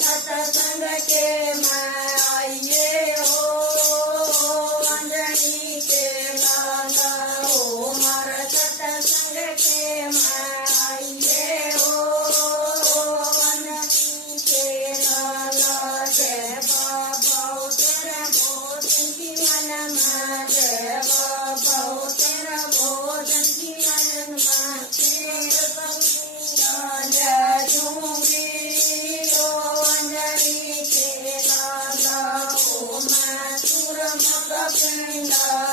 सत्संग के मैं आइए हो अंजनी के लाला हो मारा सत्संग के मैं आइए हो अंजनी के लाला जय बाबा तेरा भोजन की मन में जय बाबा तेरा भोजन की मन में तेरे बंदा जय दूंगी अंजनी के लाला ओ मैं सुरमत पिंडा